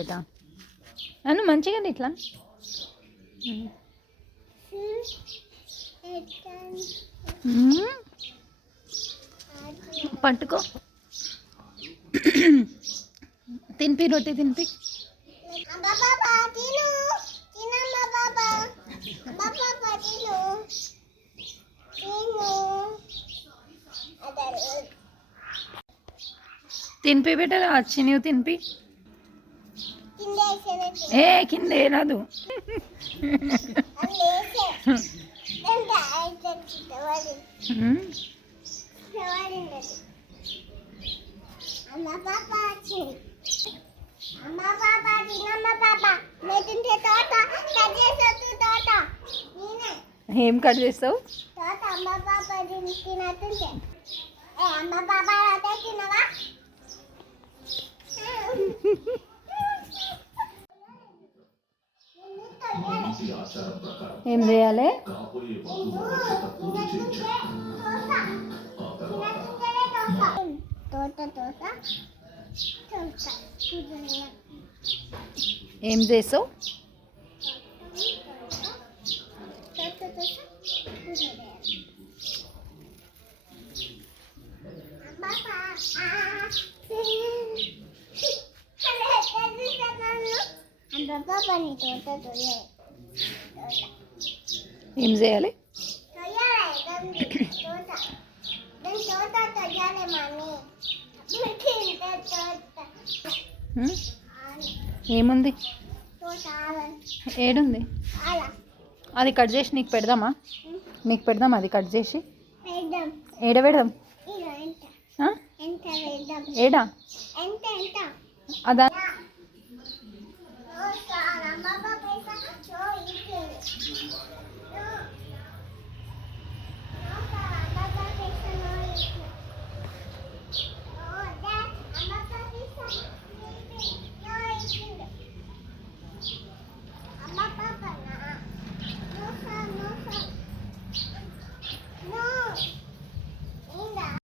బేటా అను మంచిగా ఇట్లా పట్టుకో తినిపి రొట్టె తినిపి తినిపి బేట వచ్చి నువ్వు తినిపి ఏ కింద రాదు ఏం కట్ చేస్తావు ఏం చేయాలి ఏం చేసావు ఏం చేయాలి ఏముంది ఏడుంది అది కట్ చేసి నీకు పెడదామా అది కట్ చేసి ఏడ పెడదాం ఏడా అదా